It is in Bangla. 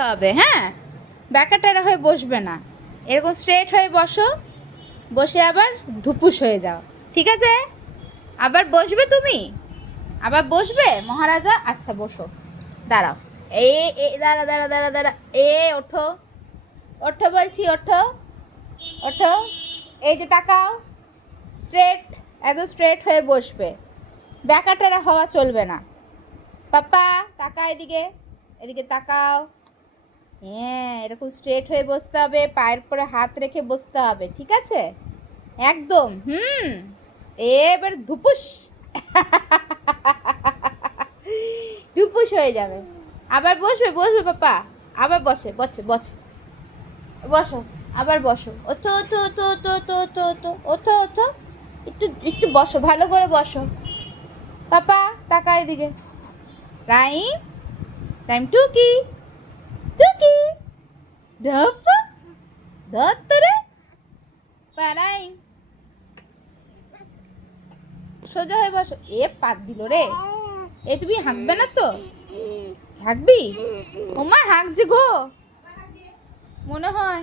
বসতে হবে, হ্যাঁ? ব্যাকাটারা হয়ে বসবে না, এরকম স্ট্রেট হয়ে বসো, বসে আবার ধুপুস হয়ে যাও, ঠিক আছে? আবার বসবে তুমি, আবার বসবে মহারাজা। আচ্ছা বসো, দাঁড়াও, দাঁড়া দাঁড়া দাঁড়া দাঁড়া, ওঠো, ওঠো বলছি, ওঠো, ওঠো, এই যে তাকাও, স্ট্রেট, একদম স্ট্রেট হয়ে বসবে, ব্যাকাটারা হওয়া চলবে না। পাপা তাকা, এদিকে, এদিকে তাকাও। হ্যাঁ, এরকম স্ট্রেট হয়ে বসতে হবে, পায়ের পরে হাত রেখে বসতে হবে, ঠিক আছে? একদম। এবার ধুপুস ধুপুস হয়ে যাবে। আবার বসবে, বসবে পাপা, আবার বসে বসে বসে বসো, আবার বসো, ওঠো ওঠো ওঠো ওঠো ওঠো ওঠো ওঠো ওঠো ওঠো, একটু একটু বসো, ভালো করে বসো। পাপা তাকা এদিকে, রাইম, রাইম টুকি, টুকি, ধপ ধরে পারাই, সোজা হয়ে বসো। পাত দিল রে, তুমি হাঁকবে না তো? হাঁকবি? ওমা হাঁকছে গো মনে হয়।